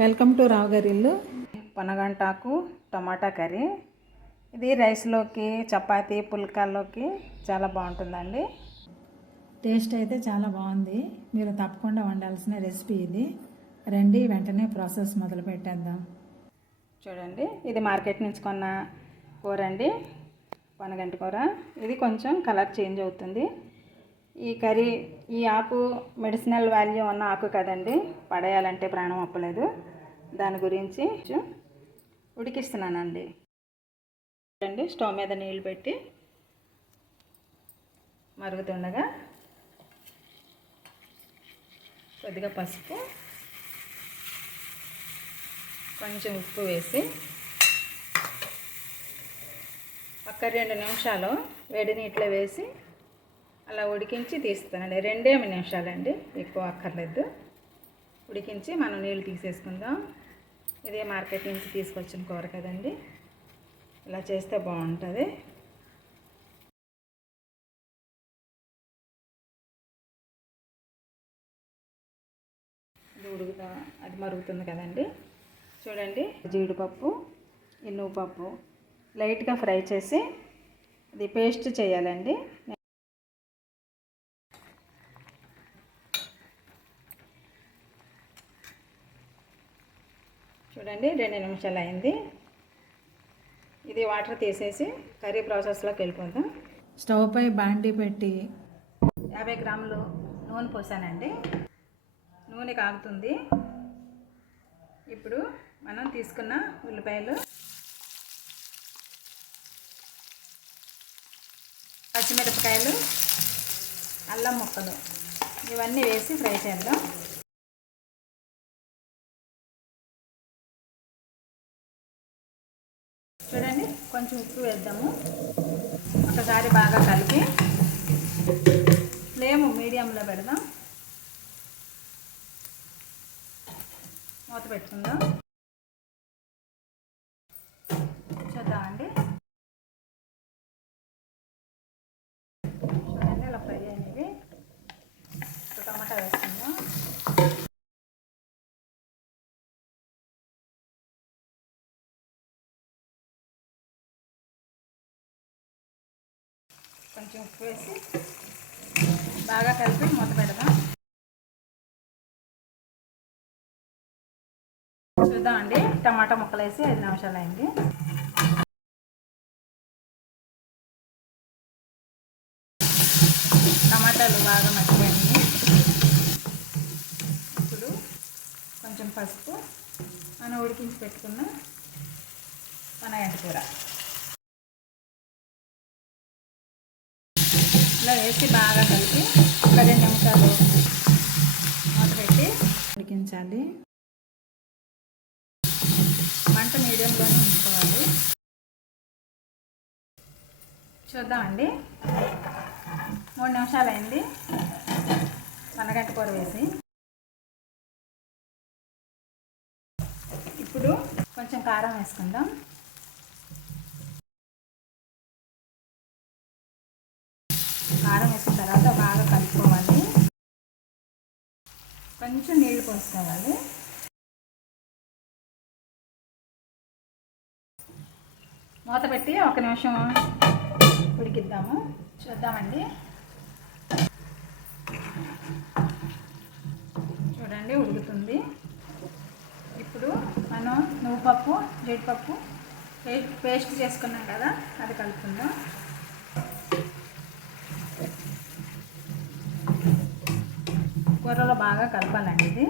Welcome to Rao గారి ఇల్లు. పొనగంటాకు టమాటా కర్రీ. ఇది రైస్లోకి చపాతీ పుల్కాల్లోకి చాలా బాగుంటుందండి. టేస్ట్ అయితే చాలా బాగుంది. మీరు తప్పకుండా వండాల్సిన రెసిపీ ఇది. రండి వెంటనే ప్రాసెస్ మొదలు పెట్టేద్దాం. చూడండి ఇది మార్కెట్ నుంచి కొన్న కూర అండి. పొనగంటి కూర. ఇది కొంచెం కలర్ చేంజ్ అవుతుంది. ఈ కర్రీ ఈ ఆకు మెడిసినల్ వాల్యూ ఉన్న ఆకు కదండి. పడేయాలంటే ప్రాణం అప్పలేదు దాని గురించి ఉడికిస్తున్నానండి. అండి స్టవ్ మీద నీళ్ళు పెట్టి మరుగుతుండగా కొద్దిగా పసుపు కొంచెం ఉప్పు వేసి ఒక్క రెండు నిమిషాలు వేడి నీటిలో వేసి అలా ఉడికించి తీస్తానండి. రెండే నిమిషాలండి. ఎక్కువ అక్కర్లేదు. ఉడికించి మనం నీళ్ళు తీసేసుకుందాం. ఇదే మార్కెట్ నుంచి తీసుకొచ్చిన కూర కదండి. ఇలా చేస్తే బాగుంటుంది. ఇది ఉడుకుతా అది మరుగుతుంది కదండి. చూడండి జీడిపప్పు ఇనుపప్పు లైట్గా ఫ్రై చేసి ఇది పేస్ట్ చేయాలండి. చూడండి రెండు నిమిషాలు అయింది ఇది వాటర్ తీసేసి కర్రీ ప్రాసెస్లోకి వెళ్ళిపోతాం స్టవ్ పై బాండి పెట్టి యాభై గ్రాములు నూనె పోసానండి. నూనె కాగుతుంది. ఇప్పుడు మనం తీసుకున్న ఉల్లిపాయలు పచ్చిమిరపకాయలు అల్లం ముక్కలు. ఇవన్నీ వేసి ఫ్రై చేద్దాం. చూడండి కొంచెం ఉప్పు వేద్దాము. ఒకసారి బాగా కలిపి ఫ్లేమ్ మీడియంలో పెడదాం. మూత పెట్టుకుందాం. కొంచెం ఉప్పు వేసి బాగా కలిపి మూత పెడదాం. చూద్దామండి టమాటా ముక్కలు వేసి ఐదు నిమిషాలు అయింది టమాటాలు బాగా మర్చిపోయింది ఇప్పుడు కొంచెం పసుపు మనం ఉడికించి పెట్టుకున్న మన కూర ఇలా వేసి బాగా కలిపి ఒక రెండు నిమిషాలు మూత పెట్టి ఉడికించాలి. మంట మీడియంలోనే ఉంచుకోవాలి. చూద్దామండి. మూడు నిమిషాలు అయింది వనగట్టు కూర వేసి. ఇప్పుడు కొంచెం కారం వేసుకుందాం. కొంచెం నీళ్ళు పోసుకోవాలి. మూత పెట్టి ఒక నిమిషం ఉడికిద్దాము. చూద్దామండి. చూడండి ఉడుకుతుంది. ఇప్పుడు మనం నువ్వుపప్పు జీడిపప్పు పేస్ట్ చేసుకున్నాం కదా అది కలుపుకుందాం. కూరలో బాగా కలపాలండి ఇది.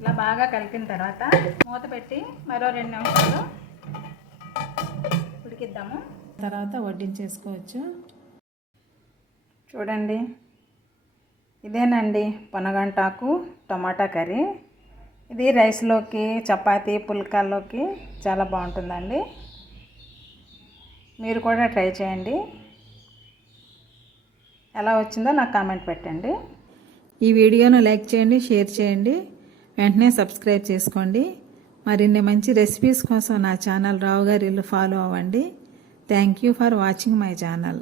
ఇలా బాగా కలిపిన తర్వాత మూత పెట్టి మరో రెండు నిమిషాలు ఉడికిద్దాము. తర్వాత వడ్డించేసుకోవచ్చు. చూడండి ఇదేనండి పొనగంటాకు టమాటా కర్రీ. ఇది రైస్లోకి చపాతీ పుల్కాల్లోకి చాలా బాగుంటుందండి. మీరు కూడా ట్రై చేయండి. ఎలా వచ్చిందో నాకు కామెంట్ పెట్టండి. ఈ వీడియోను లైక్ చేయండి షేర్ చేయండి వెంటనే సబ్స్క్రైబ్ చేసుకోండి. మరిన్ని మంచి రెసిపీస్ కోసం నా ఛానల్ రావు గారి ఇల్లు ఫాలో అవ్వండి. Thank you for watching my channel